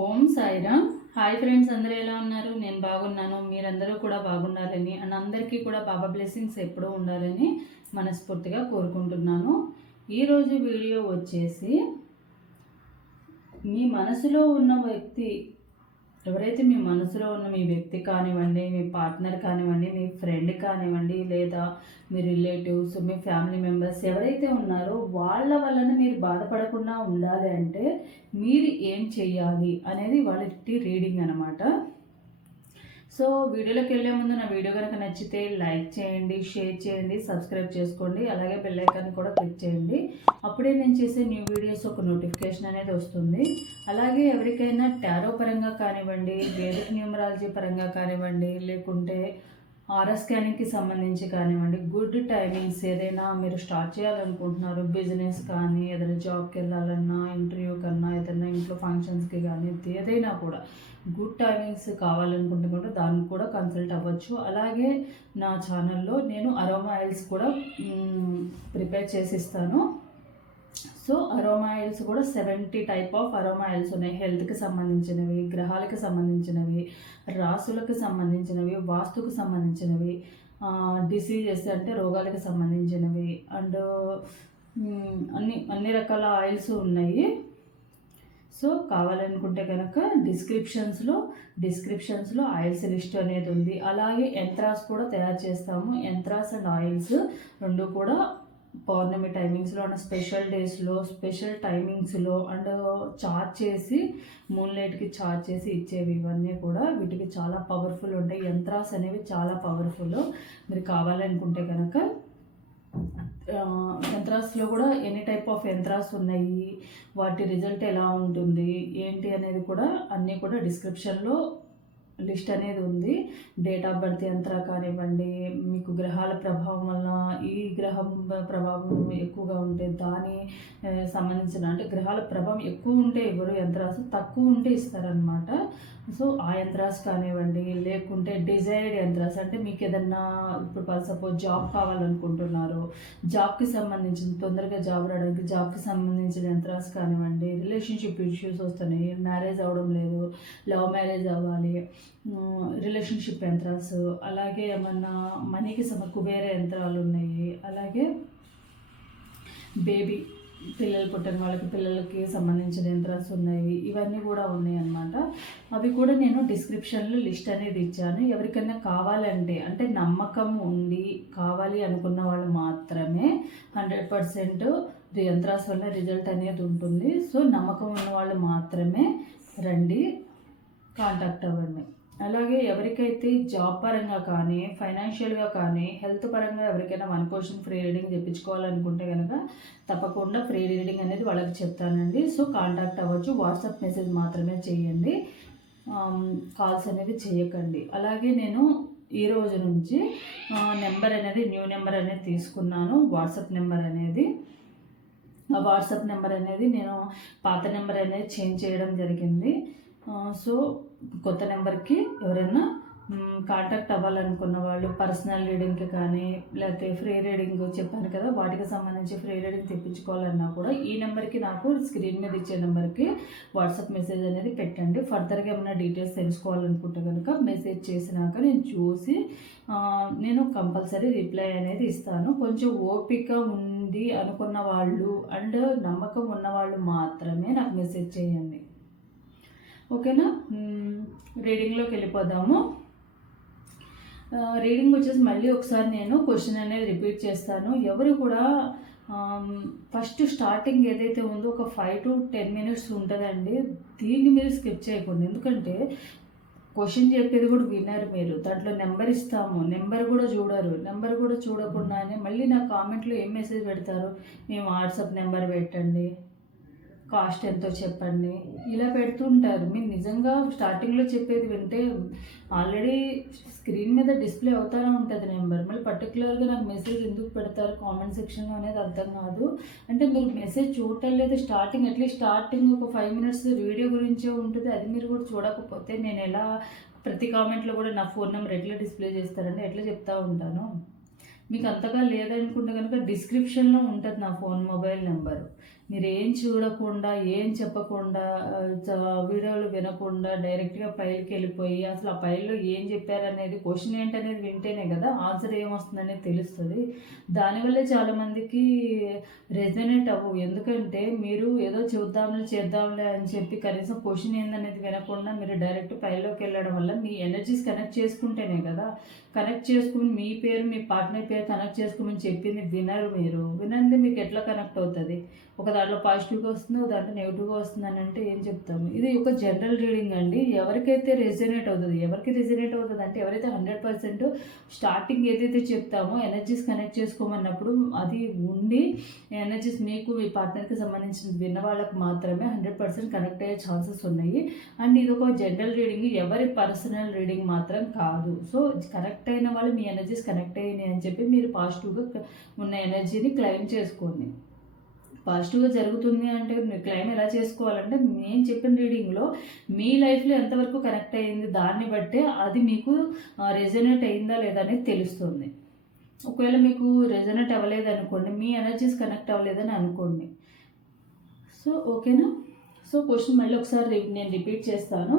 ఓం Sairam. Hi friends, అందరూ ఎలా ఉన్నారు? నేను బాగున్నాను. మీరందరూ కూడా బాగున్నారని అండ్ అందరికీ కూడా బాబా బ్లెస్సింగ్స్ ఎప్పుడూ ఉండాలని మనస్ఫూర్తిగా కోరుకుంటున్నాను. ఈరోజు వీడియో వచ్చేసి మీ మనసులో ఉన్న వ్యక్తి ఎవరైతే మీ మనసులో ఉన్న మీ వ్యక్తి కానివ్వండి, మీ పార్ట్నర్ కానివ్వండి, మీ ఫ్రెండ్ కానివ్వండి, లేదా మీ రిలేటివ్స్, మీ ఫ్యామిలీ మెంబర్స్ ఎవరైతే ఉన్నారో వాళ్ళ వలన మీరు బాధపడకుండా ఉండాలి అంటే మీరు ఏం చెయ్యాలి అనేది వాళ్ళ రీడింగ్ అనమాట. సో వీడియోలోకి వెళ్ళే ముందు నా వీడియో కనుక నచ్చితే లైక్ చేయండి, షేర్ చేయండి, సబ్స్క్రైబ్ చేసుకోండి, అలాగే బెల్ ఐకాన్ కూడా క్లిక్ చేయండి. అప్పుడే నేను చేసే న్యూ వీడియోస్ ఒక నోటిఫికేషన్ అనేది వస్తుంది. అలాగే ఎవరికైనా టారో పరంగా కానివ్వండి, వేదిక్ న్యూమరాలజీ పరంగా కానివ్వండి, లేకుంటే ఆర్ఆర్ స్కానింగ్కి సంబంధించి కానివ్వండి, గుడ్ టైమింగ్స్ ఏదైనా మీరు స్టార్ట్ చేయాలనుకుంటున్నారు, బిజినెస్ కానీ ఏదైనా జాబ్కి వెళ్ళాలన్నా, ఇంటర్వ్యూ కన్నా, ఏదైనా ఇంట్లో ఫంక్షన్స్కి కానీ ఏదైనా కూడా గుడ్ టైమింగ్స్ కావాలనుకుంటే కూడా దానికి కూడా కన్సల్ట్ అవ్వచ్చు. అలాగే నా ఛానల్లో నేను అరోమా ఆయిల్స్ కూడా ప్రిపేర్ చేసిస్తాను. సో అరోమా ఆయిల్స్ కూడా 70 టైప్ ఆఫ్ అరోమా ఆయిల్స్ ఉన్నాయి. హెల్త్కి సంబంధించినవి, గ్రహాలకు సంబంధించినవి, రాసులకు సంబంధించినవి, వాస్తుకు సంబంధించినవి, డిసీజెస్ అంటే రోగాలకు సంబంధించినవి అండ్ అన్ని రకాల ఆయిల్స్ ఉన్నాయి. సో కావాలనుకుంటే కనుక డిస్క్రిప్షన్స్లో ఆయిల్స్ లిస్ట్ అనేది ఉంది. అలాగే యంత్రాస్ కూడా తయారు చేస్తాము. యంత్రాస్ అండ్ ఆయిల్స్ రెండు కూడా పౌర్ణమి టైమింగ్స్లో అండ్ స్పెషల్ డేస్లో, స్పెషల్ టైమింగ్స్లో అండ్ చార్జ్ చేసి మూన్ లైట్కి చార్జ్ చేసి ఇచ్చేవి. ఇవన్నీ కూడా వీటికి చాలా పవర్ఫుల్ ఉంటాయి. యంత్రాస్ అనేవి చాలా పవర్ఫుల్. మీరు కావాలనుకుంటే కనుక యంత్రాస్లో కూడా ఎనీ టైప్ ఆఫ్ యంత్రాస్ ఉన్నాయి, వాటి రిజల్ట్ ఎలా ఉంటుంది ఏంటి అనేది కూడా అన్నీ కూడా డిస్క్రిప్షన్లో లిస్ట్ అనేది ఉంది. డేట్ ఆఫ్ బర్త్ యంత్ర కానివ్వండి, మీకు గ్రహాల ప్రభావం వల్ల ఈ గ్రహం ప్రభావం ఎక్కువగా ఉంటే దాని సంబంధించిన అంటే గ్రహాల ప్రభావం ఎక్కువ ఉంటే ఎవరు యంత్రాసు, తక్కువ ఉంటే ఇస్తారనమాట. సో ఆ యంత్రాస్ కానివ్వండి, లేకుంటే డిజైర్డ్ యంత్రాస్ అంటే మీకు ఏదన్నా ఇప్పుడు సపోజ్ జాబ్ కావాలనుకుంటున్నారు, జాబ్కి సంబంధించిన తొందరగా జాబ్ రావడానికి జాబ్కి సంబంధించిన యంత్రాస్ కానివ్వండి, రిలేషన్షిప్ ఇష్యూస్ వస్తున్నాయి, మ్యారేజ్ అవ్వడం లేదు, లవ్ మ్యారేజ్ అవ్వాలి, రిలేషన్షిప్ యంత్రాస్, అలాగే ఏమన్నా మనీకి కుబేర యంత్రాలు ఉన్నాయి, అలాగే బేబీ పిల్లలు పుట్టిన వాళ్ళకి పిల్లలకి సంబంధించిన యంత్రాలు ఉన్నాయి. ఇవన్నీ కూడా ఉన్నాయి అన్నమాట. అవి కూడా నేను డిస్క్రిప్షన్లో లిస్ట్ అనేది ఇచ్చాను. ఎవరికైనా కావాలంటే అంటే నమ్మకం ఉండి కావాలి అనుకున్న వాళ్ళు మాత్రమే 100% యంత్రాస్ వల్ల రిజల్ట్ అనేది ఉంటుంది. సో నమ్మకం ఉన్న వాళ్ళు మాత్రమే రండి, కాంటాక్ట్ అవ్వండి. అలాగే ఎవరికైతే జాబ్ పరంగా కానీ, ఫైనాన్షియల్గా కానీ, హెల్త్ పరంగా ఎవరికైనా 1 క్వశ్చన్ ఫ్రీ రీడింగ్ తెప్పించుకోవాలనుకుంటే కనుక తప్పకుండా ఫ్రీ రీడింగ్ అనేది వాళ్ళకి చెప్తానండి. సో కాంటాక్ట్ అవ్వచ్చు. వాట్సాప్ మెసేజ్ మాత్రమే చేయండి, కాల్స్ అనేది చేయకండి. అలాగే నేను ఈ రోజు నుంచి నెంబర్ అనేది న్యూ నెంబర్ అనేది తీసుకున్నాను. వాట్సాప్ నెంబర్ అనేది ఆ వాట్సాప్ నెంబర్ అనేది నేను పాత నెంబర్ అనేది చేంజ్ చేయడం జరిగింది. సో కొత్త నెంబర్కి ఎవరైనా కాంటాక్ట్ అవ్వాలనుకున్న వాళ్ళు పర్సనల్ రీడింగ్కి కానీ, లేకపోతే ఫ్రీ రీడింగ్ చెప్పాను కదా వాటికి సంబంధించి ఫ్రీ రీడింగ్ తెప్పించుకోవాలన్నా కూడా ఈ నెంబర్కి, నాకు స్క్రీన్ మీద ఇచ్చే నెంబర్కి వాట్సాప్ మెసేజ్ అనేది పెట్టండి. ఫర్దర్గా ఏమైనా డీటెయిల్స్ తెలుసుకోవాలనుకుంటే కనుక మెసేజ్ చేసినాక నేను చూసి నేను కంపల్సరీ రిప్లై అనేది ఇస్తాను. కొంచెం ఓపిక ఉంది అనుకున్న వాళ్ళు అండ్ నమ్మకం ఉన్నవాళ్ళు మాత్రమే నాకు మెసేజ్ చేయండి, ఓకేనా? రీడింగ్లోకి వెళ్ళిపోదాము. రీడింగ్ వచ్చేసి మళ్ళీ ఒకసారి నేను క్వశ్చన్ అనేది రిపీట్ చేస్తాను. ఎవరు కూడా ఫస్ట్ స్టార్టింగ్ ఏదైతే ఉందో ఒక 5 to 10 minutes ఉంటుందండి. దీన్ని మీరు స్కిప్ చేయకూడదు. ఎందుకంటే క్వశ్చన్ చెప్పేది కూడా వినరు మీరు. దాంట్లో నెంబర్ ఇస్తాము, నెంబర్ కూడా చూడరు. నెంబర్ కూడా చూడకుండానే మళ్ళీ నా కామెంట్లో ఏం మెసేజ్ పెడతారు, మీ వాట్సాప్ నెంబర్ పెట్టండి, కాస్ట్ ఎంతో చెప్పండి, ఇలా పెడుతుంటారు. మీరు నిజంగా స్టార్టింగ్లో చెప్పేది వింటే ఆల్రెడీ స్క్రీన్ మీద డిస్ప్లే అవుతూనే ఉంటుంది నెంబర్. మళ్ళీ పర్టికులర్గా నాకు మెసేజ్ ఎందుకు పెడతారు కామెంట్ సెక్షన్లో అనేది అర్థం కాదు. అంటే మీరు మెసేజ్ చూడటం లేదు. స్టార్టింగ్ అట్లీస్ట్ స్టార్టింగ్ ఒక 5 minutes వీడియో గురించే ఉంటుంది. అది మీరు కూడా చూడకపోతే నేను ఎలా ప్రతి కామెంట్లో కూడా నా ఫోన్ నెంబర్ ఎట్లా డిస్ప్లే చేస్తారండి, ఎట్లా చెప్తా ఉంటాను. మీకు అంతగా లేదనుకుంటే కనుక డిస్క్రిప్షన్లో ఉంటుంది నా మొబైల్ నెంబరు. మీరు ఏం చూడకుండా, ఏం చెప్పకుండా, వీడియోలు వినకుండా డైరెక్ట్గా ఫైల్కి వెళ్ళిపోయి అసలు ఆ ఫైల్లో ఏం చెప్పారనేది క్వశ్చన్ ఏంటనేది వింటేనే కదా ఆన్సర్ ఏమొస్తుందనేది తెలుస్తుంది. దానివల్లే చాలామందికి రెజనేట్ అవ్వవు. ఎందుకంటే మీరు ఏదో చేద్దాంలే అని చెప్పి కనీసం క్వశ్చన్ ఏందనేది వినకుండా మీరు డైరెక్ట్ ఫైల్లోకి వెళ్ళడం వల్ల మీ ఎనర్జీస్ కనెక్ట్ చేసుకుంటేనే కదా. కనెక్ట్ చేసుకుని మీ పేరు మీ పార్ట్నర్ పేరు కనెక్ట్ చేసుకోమని చెప్పింది వినరు. మీరు వినంది మీకు ఎట్లా కనెక్ట్ అవుతుంది? ఒక దాంట్లో పాజిటివ్గా వస్తుంది, ఒక దాంట్లో నెగిటివ్గా వస్తుంది అని అంటే ఏం చెప్తాము? ఇది ఒక జనరల్ రీడింగ్ అండి. ఎవరికైతే రెజనేట్ అవుతుంది అంటే ఎవరైతే 100% స్టార్టింగ్ ఏదైతే చెప్తామో ఎనర్జీస్ కనెక్ట్ చేసుకోమన్నప్పుడు అది ఉండి ఎనర్జీస్ మీకు మీ పార్ట్నర్కి సంబంధించిన విన్న వాళ్ళకి మాత్రమే 100% కనెక్ట్ అయ్యే ఛాన్సెస్ ఉన్నాయి. అండ్ ఇది ఒక జనరల్ రీడింగ్, ఎవరి పర్సనల్ రీడింగ్ మాత్రం కాదు. సో కనెక్ట్ అయిన వాళ్ళు మీ ఎనర్జీస్ కనెక్ట్ అయ్యాయి అని చెప్పి మీరు పాజిటివ్గా ఉన్న ఎనర్జీని క్లెయిమ్ చేసుకోండి. పాజిటివ్గా జరుగుతుంది అంటే మీరు క్లెయిమ్ ఎలా చేసుకోవాలంటే నేను చెప్పిన రీడింగ్లో మీ లైఫ్లో ఎంతవరకు కనెక్ట్ అయ్యింది దాన్ని బట్టే అది మీకు రెజనేట్ అయిందా లేదా అనేది తెలుస్తుంది. ఒకవేళ మీకు రెజనేట్ అవ్వలేదు అనుకోండి, మీ ఎనర్జీస్ కనెక్ట్ అవ్వలేదని అనుకోండి. సో ఓకేనా? సో క్వశ్చన్ మళ్ళీ ఒకసారి నేను రిపీట్ చేస్తాను.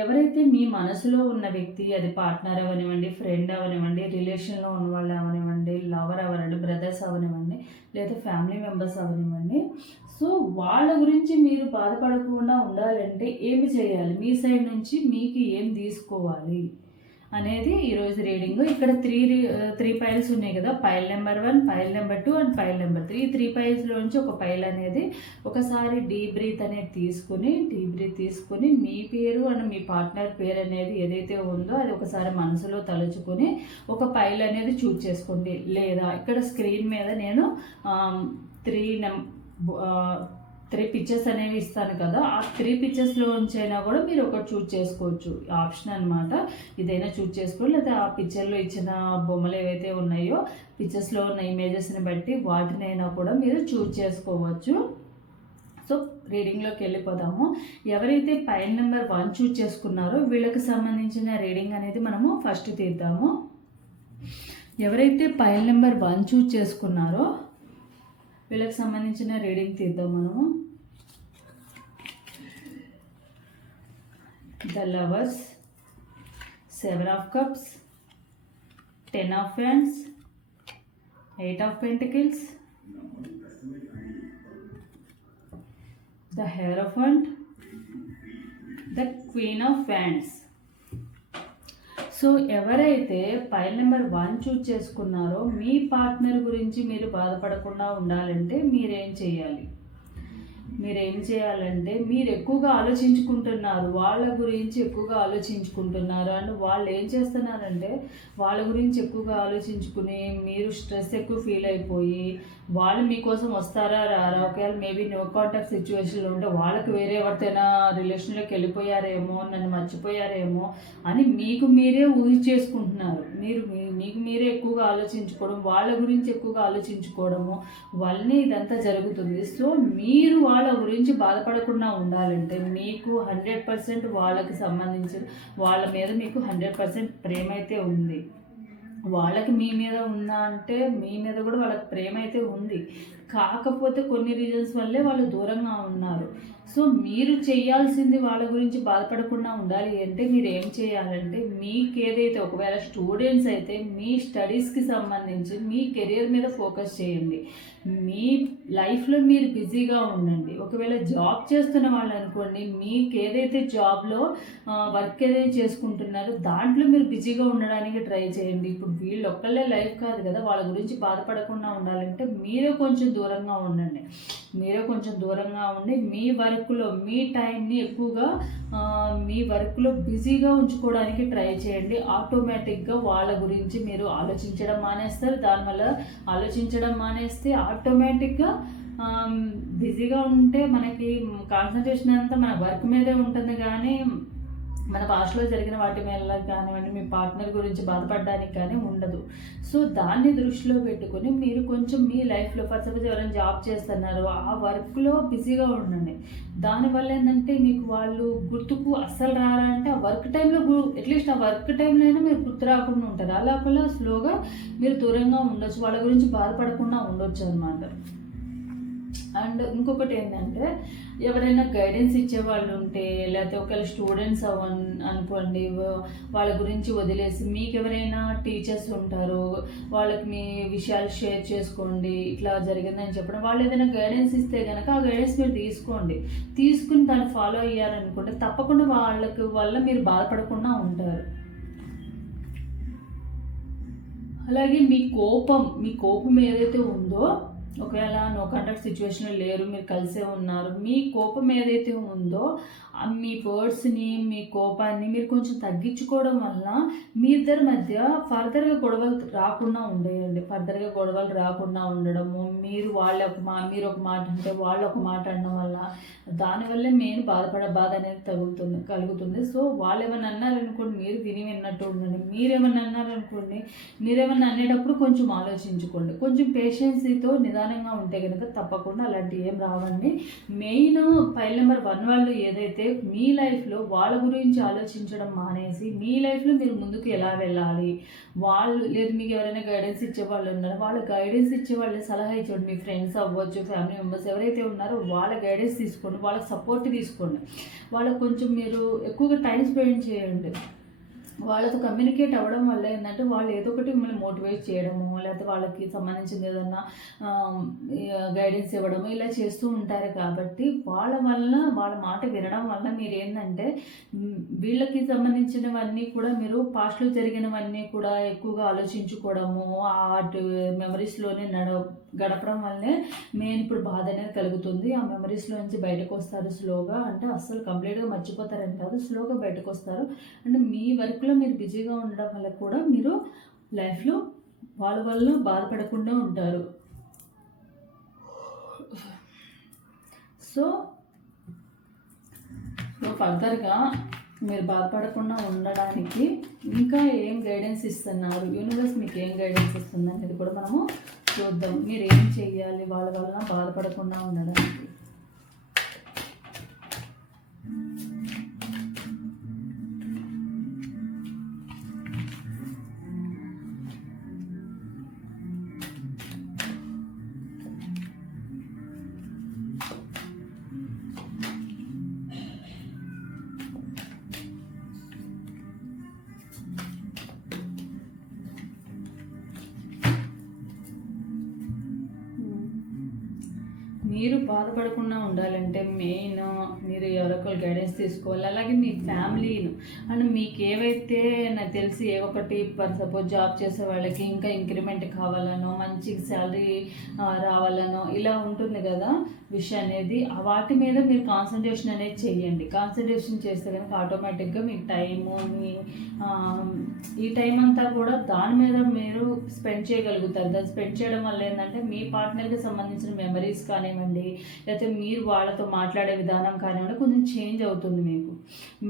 ఎవరైతే మీ మనసులో ఉన్న వ్యక్తి, అది పార్ట్నర్ అవనివ్వండి, ఫ్రెండ్ అవనివ్వండి, రిలేషన్లో ఉన్న వాళ్ళు అవనివ్వండి, లవర్ అవనివ్వండి, బ్రదర్స్ అవనివ్వండి, లేదా ఫ్యామిలీ మెంబర్స్ అవనివ్వండి, సో వాళ్ళ గురించి మీరు బాధపడకుండా ఉండాలంటే ఏమి చేయాలి? మీ సైడ్ నుంచి మీకు ఏం తీసుకోవాలి అనేది ఈరోజు రీడింగ్. ఇక్కడ త్రీ పైల్స్ ఉన్నాయి కదా, pile number 1, pile number 2 and pile number 3. 3 పైల్స్లోంచి ఒక పైల్ అనేది ఒకసారి డీప్ బ్రీత్ అనేది తీసుకుని మీ పేరు అండ్ మీ పార్ట్నర్ పేరు అనేది ఏదైతే ఉందో అది ఒకసారి మనసులో తలుచుకొని ఒక పైల్ అనేది చూజ్ చేసుకోండి. లేదా ఇక్కడ స్క్రీన్ మీద నేను 3 పిక్చర్స్ అనేవి ఇస్తాను కదా, ఆ 3 పిక్చర్స్లో ఉంచైనా కూడా మీరు ఒకటి చూజ్ చేసుకోవచ్చు. ఆప్షన్ అనమాట. ఇదైనా చూజ్ చేసుకోండి, లేదా ఆ పిక్చర్లో ఇచ్చిన బొమ్మలు ఏవైతే ఉన్నాయో పిక్చర్స్లో ఉన్న ఇమేజెస్ని బట్టి వాటినైనా కూడా మీరు చూజ్ చేసుకోవచ్చు. సో రీడింగ్లోకి వెళ్ళిపోదాము. ఎవరైతే పైల్ నెంబర్ 1 చూజ్ చేసుకున్నారో వీళ్ళకి సంబంధించిన రీడింగ్ అనేది మనము ఫస్ట్ తీద్దాము. ఎవరైతే పైల్ నెంబర్ 1 చూజ్ చేసుకున్నారో వీళ్ళకి సంబంధించిన రీడింగ్ తీద్దాం మనము. The lovers, 7 of cups, 10 of hands, 8 of pentacles, the hierophant, the queen of hands. So ఎవరైతే పైల్ నెంబర్ 1 చూజ్ చేసుకున్నారో మీ పార్ట్నర్ గురించి మీరు బాధపడకుండా ఉండాలంటే మీరేం చేయాలంటే మీరు ఎక్కువగా ఆలోచించుకుంటున్నారు, వాళ్ళ గురించి ఎక్కువగా ఆలోచించుకుంటున్నారు. అండ్ వాళ్ళు ఏం చేస్తున్నారంటే వాళ్ళ గురించి ఎక్కువగా ఆలోచించుకుని మీరు స్ట్రెస్ ఎక్కువ ఫీల్ అయిపోయి వాళ్ళు మీకోసం వస్తారా రారా, ఒకవేళ మేబీ నో కాంటాక్ట్ సిచ్యువేషన్లో ఉంటే వాళ్ళకి వేరే ఎవరితోనైనా రిలేషన్లోకి వెళ్ళిపోయారేమో, నన్ను మర్చిపోయారేమో అని మీకు మీరే ఊహించేసుకుంటున్నారు. మీకు మీరే ఎక్కువగా ఆలోచించుకోవడం, వాళ్ళ గురించి ఎక్కువగా ఆలోచించుకోవడము వల్లనే ఇదంతా జరుగుతుంది. సో మీరు వాళ్ళ గురించి బాధపడకుండా ఉండాలంటే మీకు 100% వాళ్ళకి సంబంధించి వాళ్ళ మీద మీకు 100% ప్రేమ అయితే ఉంది. వాళ్ళకి మీ మీద ఉందా అంటే మీ మీద కూడా వాళ్ళకి ప్రేమ అయితే ఉంది. కాకపోతే కొన్ని రీజన్స్ వల్లే వాళ్ళు దూరంగా ఉన్నారు. సో మీరు చేయాల్సింది వాళ్ళ గురించి బాధపడకుండా ఉండాలి అంటే మీరు ఏం చేయాలంటే మీకు ఏదైతే, ఒకవేళ స్టూడెంట్స్ అయితే మీ స్టడీస్కి సంబంధించి మీ కెరియర్ మీద ఫోకస్ చేయండి. మీ లైఫ్లో మీరు బిజీగా ఉండండి. ఒకవేళ జాబ్ చేస్తున్న వాళ్ళు అనుకోండి, మీకు ఏదైతే జాబ్లో వర్క్ ఏదైతే చేసుకుంటున్నారో దాంట్లో మీరు బిజీగా ఉండడానికి ట్రై చేయండి. ఇప్పుడు వీళ్ళు ఒక్కళ్ళే లైఫ్ కాదు కదా, వాళ్ళ గురించి బాధపడకుండా ఉండాలంటే మీరే కొంచెం దూరంగా ఉండండి. మీ వర్క్లో మీ టైంని ఎక్కువగా మీ వర్క్లో బిజీగా ఉంచుకోవడానికి ట్రై చేయండి. ఆటోమేటిక్గా వాళ్ళ గురించి మీరు ఆలోచించడం మానేస్తారు. దానివల్ల ఆలోచించడం మానేస్తే ఆటోమేటిక్గా బిజీగా ఉంటే మనకి కాన్సన్ట్రేషన్ అంతా మన వర్క్ మీదే ఉంటుంది, కానీ మన పాస్ట్లో జరిగిన వాటి మీద కానివ్వండి, మీ పార్ట్నర్ గురించి బాధపడడానికి కానీ ఉండదు. సో దాన్ని దృష్టిలో పెట్టుకొని మీరు కొంచెం మీ లైఫ్లో ఫర్ సపోజ్ ఎవరైనా జాబ్ చేస్తున్నారు, ఆ వర్క్లో బిజీగా ఉండండి. దానివల్ల ఏంటంటే మీకు వాళ్ళు గుర్తుకు అస్సలు రారంటే ఆ వర్క్ టైంలో అట్లీస్ట్ ఆ వర్క్ టైంలో అయినా మీరు గుర్తు రాకుండా ఉంటారు. అలా స్లోగా మీరు దూరంగా ఉండొచ్చు, వాళ్ళ గురించి బాధపడకుండా ఉండొచ్చు అనమాట. అండ్ ఇంకొకటి ఏంటంటే ఎవరైనా గైడెన్స్ ఇచ్చే వాళ్ళు ఉంటే, లేకపోతే ఒకవేళ స్టూడెంట్స్ అనుకోండి, వాళ్ళ గురించి వదిలేసి మీకు ఎవరైనా టీచర్స్ ఉంటారు, వాళ్ళకి మీ విషయాలు షేర్ చేసుకోండి, ఇట్లా జరిగిందని చెప్పడం. వాళ్ళు ఏదైనా గైడెన్స్ ఇస్తే కనుక ఆ గైడెన్స్ మీరు తీసుకుని దాన్ని ఫాలో అయ్యారనుకుంటే తప్పకుండా వాళ్ళకి వల్ల మీరు బాధపడకుండా ఉంటారు. అలాగే మీ కోపం ఏదైతే ఉందో, ఒకవేళ నో కాంటాక్ట్ సిచ్యువేషన్లో లేరు, మీరు కలిసే ఉన్నారు, మీ కోపం ఏదైతే ఉందో మీ వర్డ్స్ని, మీ కోపాన్ని మీరు కొంచెం తగ్గించుకోవడం వల్ల మీ ఇద్దరి మధ్య ఫర్దర్గా గొడవలు రాకుండా ఉండేయండి. ఫర్దర్గా గొడవలు రాకుండా ఉండడము, మీరు ఒక మాట అంటే వాళ్ళు ఒక మాట అనడం వల్ల దానివల్లే మెయిన్ బాధ అనేది కలుగుతుంది. సో వాళ్ళు ఏమన్నా అన్నారనుకోండి, మీరు విన్నట్టు ఉండండి. మీరేమన్నా అన్నారనుకోండి, మీరేమన్నా అనేటప్పుడు కొంచెం ఆలోచించుకోండి. కొంచెం పేషెన్సీతో నిదానంగా ఉంటే కనుక తప్పకుండా అలాంటివి ఏం రావండి. మెయిన్ ఫైల్ నెంబర్ 1 వాళ్ళు ఏదైతే మీ లైఫ్లో వాళ్ళ గురించి ఆలోచించడం మానేసి మీ లైఫ్లో మీరు ముందుకు ఎలా వెళ్ళాలి, లేదు మీకు ఎవరైనా గైడెన్స్ ఇచ్చే వాళ్ళు ఉన్నారు, వాళ్ళ గైడెన్స్ ఇచ్చే వాళ్ళని సలహా ఇచ్చండి. మీ ఫ్రెండ్స్ అవ్వచ్చు, ఫ్యామిలీ మెంబర్స్ ఎవరైతే ఉన్నారో వాళ్ళ గైడెన్స్ తీసుకోండి, వాళ్ళకి సపోర్ట్ తీసుకోండి. వాళ్ళకు కొంచెం మీరు ఎక్కువగా టైం స్పెండ్ చేయండి. వాళ్ళతో కమ్యూనికేట్ అవ్వడం వల్ల ఏంటంటే వాళ్ళు ఏదో ఒకటి మిమ్మల్ని మోటివేట్ చేయడము, లేకపోతే వాళ్ళకి సంబంధించింది ఏదన్నా గైడెన్స్ ఇవ్వడము ఇలా చేస్తూ ఉంటారు. కాబట్టి వాళ్ళ మాట వినడం వల్ల మీరు ఏంటంటే వీళ్ళకి సంబంధించినవన్నీ కూడా మీరు పాస్ట్లో జరిగినవన్నీ కూడా ఎక్కువగా ఆలోచించుకోవడము, ఆర్ట్ మెమరీస్లోనే గడపడం వల్లే మెయిన్ ఇప్పుడు బాధ అనేది కలుగుతుంది. ఆ మెమరీస్లో నుంచి బయటకు వస్తారు స్లోగా. అంటే అస్సలు కంప్లీట్గా మర్చిపోతారని కాదు, స్లోగా బయటకు వస్తారు. అంటే మీ వర్క్లో మీరు బిజీగా ఉండడం వల్ల కూడా మీరు లైఫ్లో వాళ్ళ వల్ల బాధపడకుండా ఉంటారు. సో ఫర్దర్గా మీరు బాధపడకుండా ఉండడానికి ఇంకా ఏం గైడెన్స్ ఇస్తున్నారు, యూనివర్స్ మీకు ఏం గైడెన్స్ ఇస్తుంది అనేది కూడా మనము చూద్దాం. మీరు ఏం చెయ్యాలి వాళ్ళ వల్ల బాధపడకుండా ఉండడానికి. మీరు బాధపడకుండా ఉండాలంటే మెయిన్ మీరు ఎవరొకరు గైడెన్స్ తీసుకోవాలి. అలాగే మీ ఫ్యామిలీను అండ్ మీకు ఏవైతే నాకు తెలిసి ఒకటి సపోజ్ జాబ్ చేసే వాళ్ళకి ఇంకా ఇంక్రిమెంట్ కావాలనో, మంచి శాలరీ రావాలనో ఇలా ఉంటుంది కదా విషయం అనేది. వాటి మీద మీరు కాన్సన్ట్రేషన్ అనేది చేయండి. కాన్సన్ట్రేషన్ చేస్తే కనుక ఆటోమేటిక్గా మీ టైము, ఈ టైం అంతా కూడా దాని మీద మీరు స్పెండ్ చేయగలుగుతారు. దాన్ని స్పెండ్ చేయడం వల్ల ఏంటంటే మీ పార్ట్నర్కి సంబంధించిన మెమరీస్ కానివ్వండి, లేకపోతే మీరు వాళ్ళతో మాట్లాడే విధానం కానివ్వండి కొంచెం చేంజ్ అవుతుంది మీకు.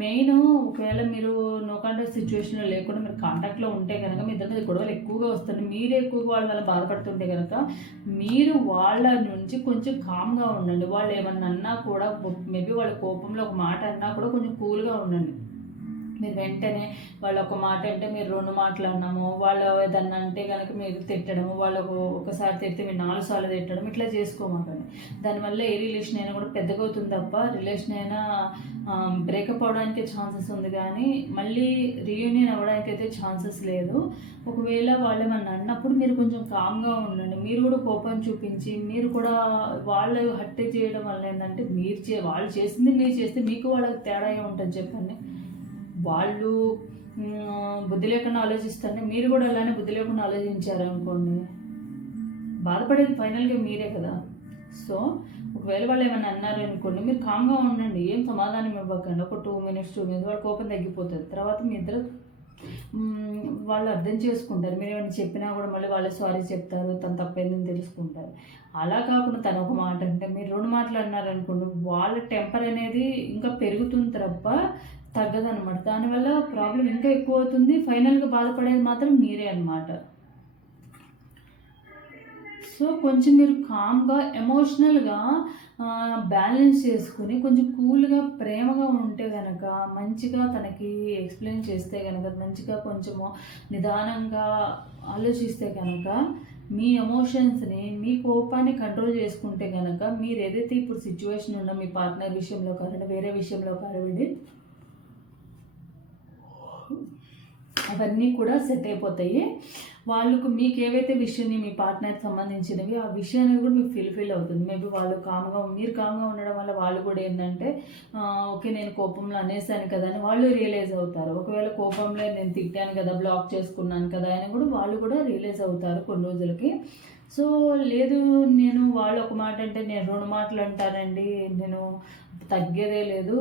మెయిన్ ఒకవేళ మీరు నో కాంటాక్ట్ సిచ్యువేషన్లో లేకుండా మీరు కాంటాక్ట్లో ఉంటే కనుక మీ ఇద్దరి మీద గొడవలు ఎక్కువగా వస్తుంది, మీరే ఎక్కువగా వాళ్ళ వల్ల బాధపడుతుంటే కనుక మీరు వాళ్ళ నుంచి కొంచెం కామ్గా ఉండండి. వాళ్ళు ఏమన్నా అన్నా కూడా మేబీ వాళ్ళ కోపంలో ఒక మాట అన్నా కూడా కొంచెం కూల్గా ఉండండి. మీరు వెంటనే వాళ్ళు ఒక మాట అంటే మీరు 2 మాటలు అన్నాము, వాళ్ళు ఏదన్నా అంటే కనుక మీరు తిట్టడము, వాళ్ళకు ఒకసారి తిడితే మీరు 4 సార్లు తిట్టడం ఇట్లా చేసుకోమాకండి. దానివల్ల ఏ రిలేషన్ అయినా కూడా పెద్దగా అవుతుంది తప్ప రిలేషన్ అయినా బ్రేకప్ అవడానికి ఛాన్సెస్ ఉంది, కానీ మళ్ళీ రీయూనియన్ అవ్వడానికి అయితే ఛాన్సెస్ లేదు. ఒకవేళ వాళ్ళు ఏమన్నా అన్నప్పుడు మీరు కొంచెం కామ్గా ఉండండి. మీరు కూడా కోపం చూపించి మీరు కూడా వాళ్ళు హత్య చేయడం వల్ల ఏంటంటే వాళ్ళు చేసింది మీరు చేస్తే మీకు వాళ్ళకి తేడా ఉంటుంది చెప్పండి. వాళ్ళు బుద్ధి లేకుండా ఆలోచిస్తారని మీరు కూడా అలానే బుద్ధి లేకుండా ఆలోచించారనుకోండి, బాధపడేది ఫైనల్గా మీరే కదా. సో ఒకవేళ వాళ్ళు ఏమైనా అన్నారు అనుకోండి, మీరు కామ్గా ఉండండి, ఏం సమాధానం ఇవ్వకండి. ఒక 2 minutes వాళ్ళ కోపం తగ్గిపోతుంది. తర్వాత మీ ఇద్దరు వాళ్ళు అర్థం చేసుకుంటారు. మీరు ఏమైనా చెప్పినా కూడా మళ్ళీ వాళ్ళు సారీ చెప్తారు, తను తప్పైందని తెలుసుకుంటారు. అలా కాకుండా తను ఒక మాట అంటే మీరు 2 మాటలు అన్నారనుకోండి, వాళ్ళ టెంపర్ అనేది ఇంకా పెరుగుతుంది తప్ప తగ్గదనమాట. దానివల్ల ప్రాబ్లం ఇంకా ఎక్కువ అవుతుంది. ఫైనల్గా బాధపడేది మాత్రం మీరే అనమాట. సో కొంచెం మీరు కామ్గా ఎమోషనల్గా బ్యాలెన్స్ చేసుకుని కొంచెం కూల్గా ప్రేమగా ఉంటే కనుక, మంచిగా తనకి ఎక్స్ప్లెయిన్ చేస్తే కనుక, మంచిగా కొంచెము నిదానంగా ఆలోచిస్తే కనుక మీ ఎమోషన్స్ని, మీ కోపాన్ని కంట్రోల్ చేసుకుంటే కనుక మీరు ఏదైతే ఇప్పుడు సిచ్యువేషన్ ఉన్నా మీ పార్ట్నర్ విషయంలో కానివ్వండి, వేరే విషయంలో కానివ్వండి, అవన్నీ కూడా సెట్ అయిపోతాయి. వాళ్ళకు మీకు ఏవైతే విషయాన్ని మీ పార్ట్నర్కి సంబంధించినవి ఆ విషయాన్ని కూడా మీకు ఫిల్ అవుతుంది. మేబీ వాళ్ళు మీరు కామ్గా ఉండడం వల్ల వాళ్ళు కూడా ఏంటంటే ఓకే నేను కోపంలో అనేసాను కదా అని వాళ్ళు రియలైజ్ అవుతారు. ఒకవేళ కోపంలో నేను తిట్టాను కదా, బ్లాక్ చేసుకున్నాను కదా అని కూడా వాళ్ళు కూడా రియలైజ్ అవుతారు కొన్ని రోజులకి. సో లేదు నేను వాళ్ళు ఒక మాట అంటే నేను 2 మాటలు అంటానండి, నేను తగ్గేదే లేదు,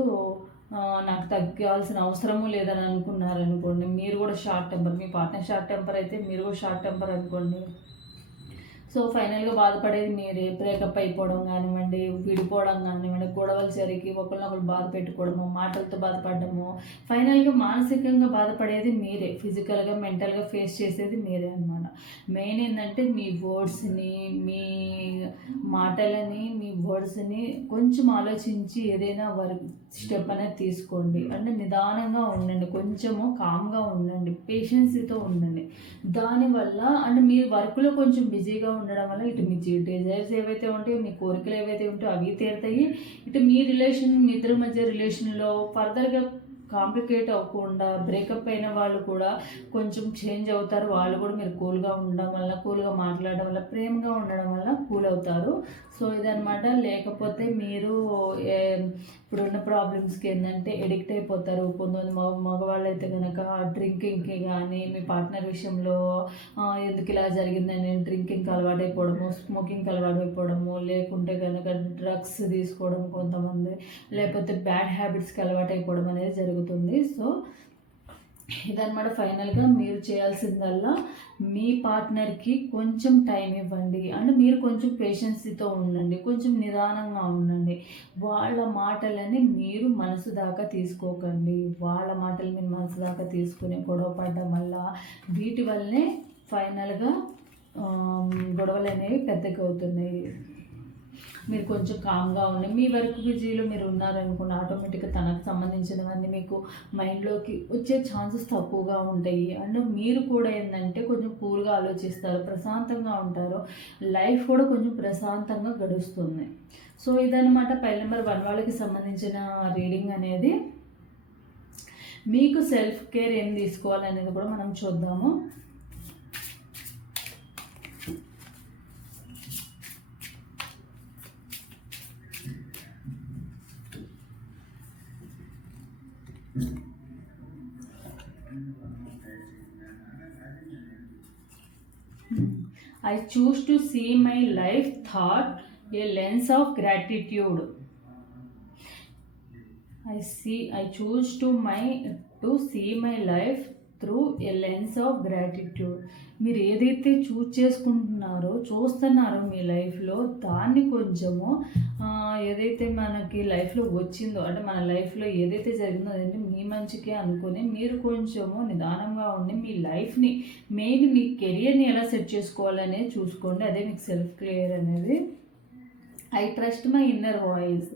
నాకు తగ్గాల్సిన అవసరము లేదని అనుకున్నారనుకోండి, మీరు కూడా షార్ట్ టెంపర్, మీ పార్ట్నర్ షార్ట్ టెంపర్ అయితే మీరు కూడా షార్ట్ టెంపర్ అనుకోండి. సో ఫైనల్గా బాధపడేది మీరే. బ్రేకప్ అయిపోవడం కానివ్వండి, విడిపోవడం కానివ్వండి, గొడవలు జరిగి ఒకరినొకరు బాధ పెట్టుకోవడము, మాటలతో బాధపడము, ఫైనల్గా మానసికంగా బాధపడేది మీరే. ఫిజికల్గా మెంటల్గా ఫేస్ చేసేది మీరే అనమాట. మెయిన్ ఏంటంటే మీ వర్డ్స్ని, మీ మాటలని, మీ వర్డ్స్ని కొంచెం ఆలోచించి ఏదైనా స్టెప్ అనేది తీసుకోండి. అంటే నిదానంగా ఉండండి, కొంచెము కామ్గా ఉండండి, పేషెన్సీతో ఉండండి. దానివల్ల అంటే మీరు వర్క్లో కొంచెం బిజీగా ఉండడం వల్ల ఇటు మీ డిజైర్స్ ఏవైతే ఉంటాయో, మీ కోరికలు ఏవైతే ఉంటాయో అవి తీరుతాయి. ఇటు మీ ఇద్దరి మధ్య రిలేషన్లో ఫర్దర్గా కాంప్లికేట్ అవ్వకుండా బ్రేకప్ అయిన వాళ్ళు కూడా కొంచెం చేంజ్ అవుతారు. వాళ్ళు కూడా మీరు కూల్గా ఉండడం వల్ల, కూల్గా మాట్లాడడం వల్ల, ప్రేమగా ఉండడం వల్ల కూల్ అవుతారు. సో ఇదనమాట. లేకపోతే మీరు ఇప్పుడున్న ప్రాబ్లమ్స్కి ఏంటంటే ఎడిక్ట్ అయిపోతారు. కొంతమంది మగవాళ్ళు అయితే కనుక డ్రింకింగ్కి కానీ, మీ పార్ట్నర్ విషయంలో ఎందుకు ఇలా జరిగిందని డ్రింకింగ్కి అలవాటు అయిపోవడము, స్మోకింగ్కి అలవాటు అయిపోవడము, లేకుంటే కనుక డ్రగ్స్ తీసుకోవడం కొంతమంది, లేకపోతే బ్యాడ్ హ్యాబిట్స్కి అలవాటు అయిపోవడం అనేది జరుగుతుంది. సో ఇదన్నమాట. ఫైనల్గా మీరు చేయాల్సిందల్లా మీ పార్ట్నర్కి కొంచెం టైం ఇవ్వండి. అండ్ మీరు కొంచెం పేషెన్సీతో ఉండండి, కొంచెం నిదానంగా ఉండండి. వాళ్ళ మాటలని మీరు మనసు దాకా తీసుకోకండి. వాళ్ళ మాటలు మీరు మనసు దాకా తీసుకుని గొడవ పడడం వల్ల, వీటి వల్లనే ఫైనల్గా గొడవలు అనేవి పెద్దగా అవుతున్నాయి. మీరు కొంచెం కామ్గా ఉండి మీ వర్క్ బిజీలో మీరు ఉన్నారనుకోండి, ఆటోమేటిక్గా తనకు సంబంధించినవన్నీ మీకు మైండ్లోకి వచ్చే ఛాన్సెస్ తక్కువగా ఉంటాయి. అండ్ మీరు కూడా ఏంటంటే కొంచెం కూల్గా ఆలోచిస్తారు, ప్రశాంతంగా ఉంటారు, లైఫ్ కూడా కొంచెం ప్రశాంతంగా గడుస్తుంది. సో ఇదన్నమాట ఫైల్ నెంబర్ 1 వాళ్ళకి సంబంధించిన రీడింగ్ అనేది. మీకు సెల్ఫ్ కేర్ ఏం తీసుకోవాలనేది కూడా మనం చూద్దాము. I choose to see my life thought a lens of gratitude. I choose to see my life through a lens of gratitude. మీరు ఏదైతే చూస్తున్నారో మీ లైఫ్లో, దాన్ని కొంచెము ఏదైతే మనకి లైఫ్లో వచ్చిందో, అంటే మన లైఫ్లో ఏదైతే జరిగిందో అదంటే మీ మంచికే అనుకుని మీరు కొంచెము నిదానంగా ఉండి మీ లైఫ్ని, మెయిన్ మీ కెరియర్ని ఎలా సెట్ చేసుకోవాలనేది చూసుకోండి. అదే మీకు సెల్ఫ్ క్లియర్ అనేది. I trust my inner voice.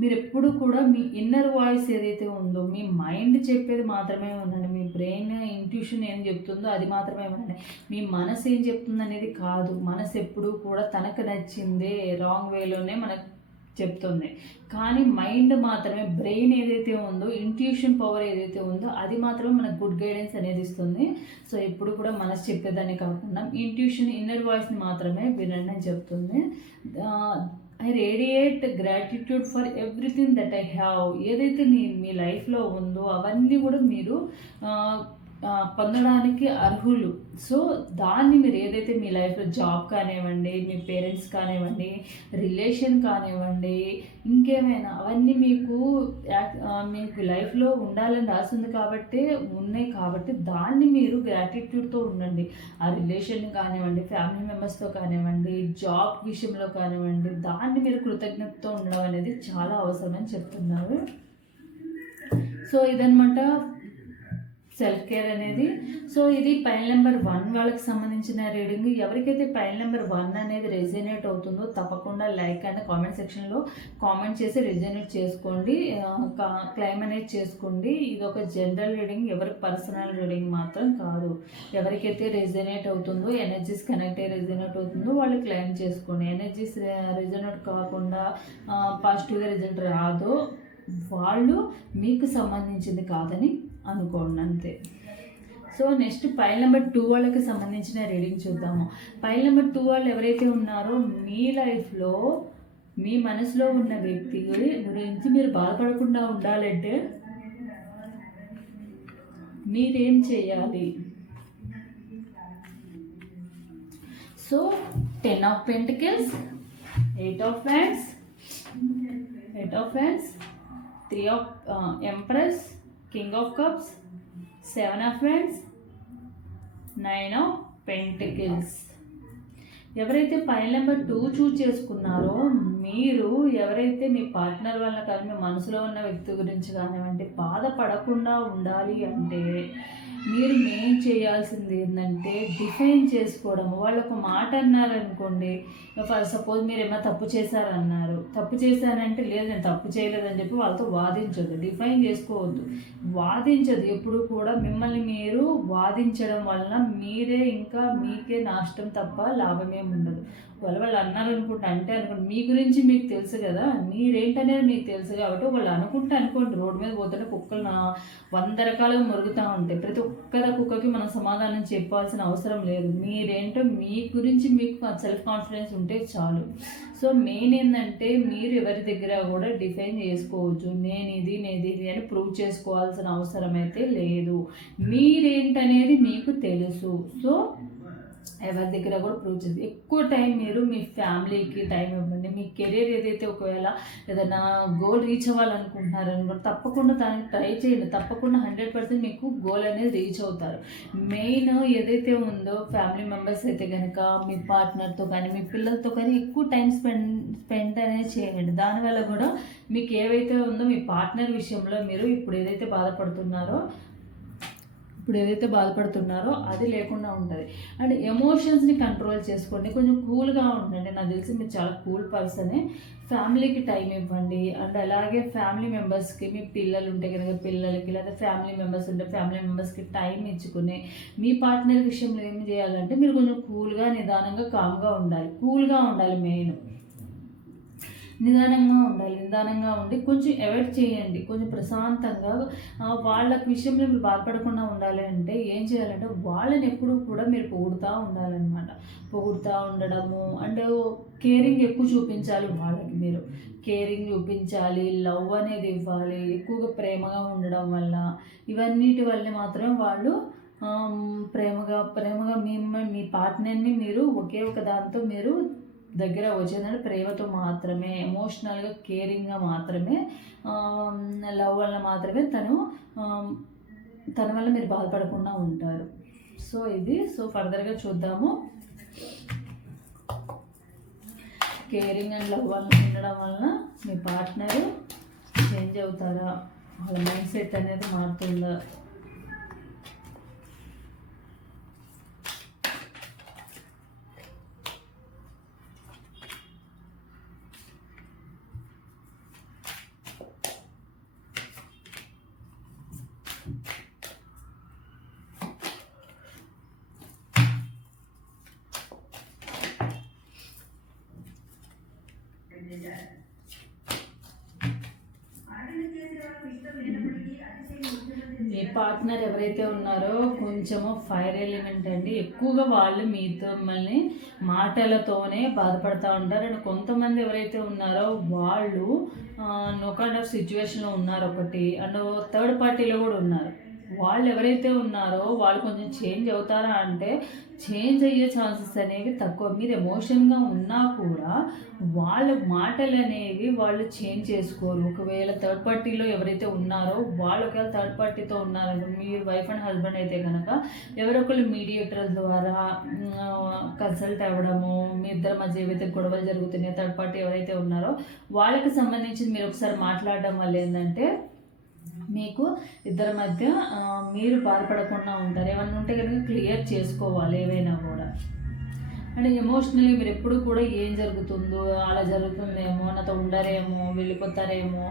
మీరు ఎప్పుడు కూడా మీ ఇన్నర్ వాయిస్ ఏదైతే ఉందో, మీ మైండ్ చెప్పేది మాత్రమే ఉండండి. మీ బ్రెయిన్ ఇంట్యూషన్ ఏం చెప్తుందో అది మాత్రమే ఉండండి. మీ మనసు ఏం చెప్తుంది అనేది కాదు. మనసు ఎప్పుడు కూడా తనకు నచ్చిందే రాంగ్ వేలోనే మనకు చెప్తుంది. కానీ మైండ్ మాత్రమే, బ్రెయిన్ ఏదైతే ఉందో, ఇంట్యూషన్ పవర్ ఏదైతే ఉందో అది మాత్రమే మనకు గుడ్ గైడెన్స్ అనేది ఇస్తుంది. సో ఎప్పుడు కూడా మనసు చెప్పేదాన్ని కాకుండా ఇంట్యూషన్, ఇన్నర్ వాయిస్ని మాత్రమే వినండి అని చెప్తుంది. I radiate gratitude for everything that I have. ఏదైతే మీ లైఫ్లో ఉందో అవన్నీ కూడా మీరు పొందడానికి అర్హులు. సో దాన్ని మీరు ఏదైతే మీ లైఫ్లో జాబ్ కానివ్వండి, మీ పేరెంట్స్ కానివ్వండి, రిలేషన్ కానివ్వండి, ఇంకేమైనా అవన్నీ మీకు లైఫ్లో ఉండాలని రాసింది కాబట్టి ఉన్నాయి. కాబట్టి దాన్ని మీరు గ్రాటిట్యూడ్తో ఉండండి. ఆ రిలేషన్ కానివ్వండి, ఫ్యామిలీ మెంబర్స్తో కానివ్వండి, జాబ్ విషయంలో కానివ్వండి, దాన్ని మీరు కృతజ్ఞతతో ఉండడం అనేది చాలా అవసరమని చెప్తున్నారు. సో ఇదన్నమాట సెల్ఫ్ కేర్ అనేది. సో ఇది పైల్ నెంబర్ 1 వాళ్ళకి సంబంధించిన రీడింగ్. ఎవరికైతే పైల్ నెంబర్ 1 అనేది రెజనేట్ అవుతుందో తప్పకుండా లైక్ అండ్ కామెంట్ సెక్షన్లో కామెంట్ చేసి రెజనేట్ చేసుకోండి, క్లైమ్ అనేది చేసుకోండి. ఇది ఒక జనరల్ రీడింగ్, ఎవరి పర్సనల్ రీడింగ్ మాత్రం కాదు. ఎవరికైతే రెజనేట్ అవుతుందో, ఎనర్జీస్ కనెక్ట్ అయ్యి రెజనేట్ అవుతుందో వాళ్ళు క్లైమ్ చేసుకోండి. ఎనర్జీస్ రెజనేట్ కాకుండా పాజిటివ్గా రిజల్ట్ రాదో వాళ్ళు మీకు సంబంధించింది కాదని అనుకోండి అంతే. సో నెక్స్ట్ పైల్ నెంబర్ 2 వాళ్ళకి సంబంధించిన రీడింగ్ చూద్దాము. పైల్ నెంబర్ 2 వాళ్ళు ఎవరైతే ఉన్నారో మీ లైఫ్లో మీ మనసులో ఉన్న వ్యక్తి గురించి మీరు బాధపడకుండా ఉండాలంటే మీరేం చేయాలి? So 10 of Pentacles, 8 of Wands, 3 of Empress, King of Cups, 7 of Wands, 9 of Pentacles. ఎవరైతే పైల్ నెంబర్ 2 చూజ్ చేసుకున్నారో మీరు ఎవరైతే మీ పార్ట్నర్ వల్ల కానీ మీ మనసులో ఉన్న వ్యక్తి గురించి కానివ్వండి బాధపడకుండా ఉండాలి అంటే మీరు మెయిన్ చేయాల్సింది ఏంటంటే డిఫైన్ చేసుకోవడం. వాళ్ళు ఒక మాట అన్నారనుకోండి, ఫర్ సపోజ్ మీరు ఏమైనా తప్పు చేశారన్నారు, తప్పు చేశానంటే లేదు నేను తప్పు చేయలేదని చెప్పి వాళ్ళతో వాదించొద్దు, డిఫైన్ చేసుకోవద్దు, వాదించదు. ఎప్పుడు కూడా మిమ్మల్ని మీరు వాదించడం వలన మీరే ఇంకా మీకే నష్టం తప్ప లాభమేమి ఉండదు. వాళ్ళు అన్నారనుకుంటా అంటే అనుకోండి, మీ గురించి మీకు తెలుసు కదా, మీరేంటనేది మీకు తెలుసు కాబట్టి వాళ్ళు అనుకుంటే అనుకోండి. రోడ్డు మీద పోతుంటే కుక్కలు 100 రకాలుగా మురుగుతూ ఉంటాయి. ప్రతి ఒక్క కుక్కకి మనం సమాధానం చెప్పాల్సిన అవసరం లేదు. మీరేంటో మీ గురించి మీకు సెల్ఫ్ కాన్ఫిడెన్స్ ఉంటే చాలు. సో మెయిన్ ఏంటంటే మీరు ఎవరి దగ్గర కూడా డిఫైన్ చేసుకోవచ్చు, నేను ఇది అని ప్రూవ్ చేసుకోవాల్సిన అవసరం అయితే లేదు. మీరేంటనేది మీకు తెలుసు. సో ఎవరి దగ్గర కూడా ప్రూవ్ చేసి ఎక్కువ టైం మీరు మీ ఫ్యామిలీకి టైం ఇవ్వండి. మీ కెరీర్ ఏదైతే ఒకవేళ ఏదైనా గోల్ రీచ్ అవ్వాలనుకుంటున్నారని తప్పకుండా దానికి ట్రై చేయండి. తప్పకుండా 100% మీకు గోల్ అనేది రీచ్ అవుతారు. మెయిన్ ఏదైతే ఉందో ఫ్యామిలీ మెంబర్స్ అయితే కనుక మీ పార్ట్నర్తో కానీ మీ పిల్లలతో కానీ ఎక్కువ టైం స్పెండ్ అనేది చేయండి. దానివల్ల కూడా మీకు ఏవైతే ఉందో మీ పార్ట్నర్ విషయంలో మీరు ఇప్పుడు ఏదైతే బాధపడుతున్నారో అది లేకుండా ఉంటుంది. అండ్ ఎమోషన్స్ని కంట్రోల్ చేసుకోండి, కొంచెం కూల్గా ఉండండి. నాకు తెలిసి మీరు చాలా కూల్ పర్సనే. ఫ్యామిలీకి టైం ఇవ్వండి. అండ్ అలాగే ఫ్యామిలీ మెంబర్స్కి, మీ పిల్లలు ఉంటే కనుక పిల్లలకి, లేదా ఫ్యామిలీ మెంబర్స్ ఉంటే ఫ్యామిలీ మెంబర్స్కి టైం ఇచ్చుకుని మీ పార్ట్నర్ విషయంలో ఏం చేయాలంటే మీరు కొంచెం కూల్గా నిదానంగా కామ్గా ఉండాలి. కూల్గా ఉండాలి, మెయిన్ నిదానంగా ఉండి కొంచెం అవాయిడ్ చేయండి. కొంచెం ప్రశాంతంగా వాళ్ళ విషయంలో మీరు బాధపడకుండా ఉండాలి అంటే ఏం చేయాలంటే వాళ్ళని ఎప్పుడూ కూడా మీరు పొగుడుతూ ఉండాలన్నమాట. పొగుడుతూ ఉండడము అండ్ కేరింగ్ ఎక్కువ చూపించాలి. వాళ్ళకి మీరు కేరింగ్ చూపించాలి, లవ్ అనేది ఇవ్వాలి. ఎక్కువగా ప్రేమగా ఉండడం వల్ల ఇవన్నిటి వల్ల మాత్రం వాళ్ళు ప్రేమగా మీ పార్ట్నర్ని మీరు ఒకే ఒక దాంతో మీరు దగ్గర వచ్చేదంటే ప్రేమతో మాత్రమే, ఎమోషనల్గా కేరింగ్గా మాత్రమే, లవ్ వల్ల మాత్రమే తన వల్ల మీరు బాధపడకుండా ఉంటారు. సో ఇది ఫర్దర్గా చూద్దాము. కేరింగ్ అండ్ లవ్ వల్ల ఉండడం వలన మీ పార్ట్నరు చేంజ్ అవుతారా, వాళ్ళ మైండ్ సెట్ అనేది మారుతుందా? మీ పార్ట్నర్ ఎవరైతే ఉన్నారో కొంచెము ఫైర్ ఎలిమెంట్ అండి. ఎక్కువగా వాళ్ళు మిమ్మల్ని మాటలతోనే బాధపడుతూ ఉంటారు. అండ్ కొంతమంది ఎవరైతే ఉన్నారో వాళ్ళు నో కైండ్ ఆఫ్ సిచ్యువేషన్లో ఉన్నారు ఒకటి, అండ్ థర్డ్ పార్టీలో కూడా ఉన్నారు. వాళ్ళు ఎవరైతే ఉన్నారో వాళ్ళు కొంచెం చేంజ్ అవుతారా అంటే చేంజ్ అయ్యే ఛాన్సెస్ అనేవి తక్కువ. మీరు ఎమోషన్గా ఉన్నా కూడా వాళ్ళ మాటలు అనేవి వాళ్ళు చేంజ్ చేసుకోరు. ఒకవేళ థర్డ్ పార్టీలో ఎవరైతే ఉన్నారో వాళ్ళు ఒకవేళ థర్డ్ పార్టీతో ఉన్నారో మీరు వైఫ్ అండ్ హస్బెండ్ అయితే కనుక ఎవరొకళ్ళు మీడియేటర్ ద్వారా కన్సల్ట్ అవ్వడము, మీ ఇద్దరి మధ్య ఏవైతే గొడవలు జరుగుతున్నాయో థర్డ్ పార్టీ ఎవరైతే ఉన్నారో వాళ్ళకి సంబంధించి మీరు ఒకసారి మాట్లాడడం వల్ల ఏంటంటే మీకు ఇద్దరి మధ్య మీరు బాధపడకుండా ఉంటారు. ఏమన్నా ఉంటే కనుక క్లియర్ చేసుకోవాలి ఏవైనా కూడా. అంటే ఎమోషనల్లీ మీరు ఎప్పుడు కూడా ఏం జరుగుతుందో, అలా జరుగుతుందేమో, నాతో ఉండరేమో, వెళ్ళిపోతారేమో,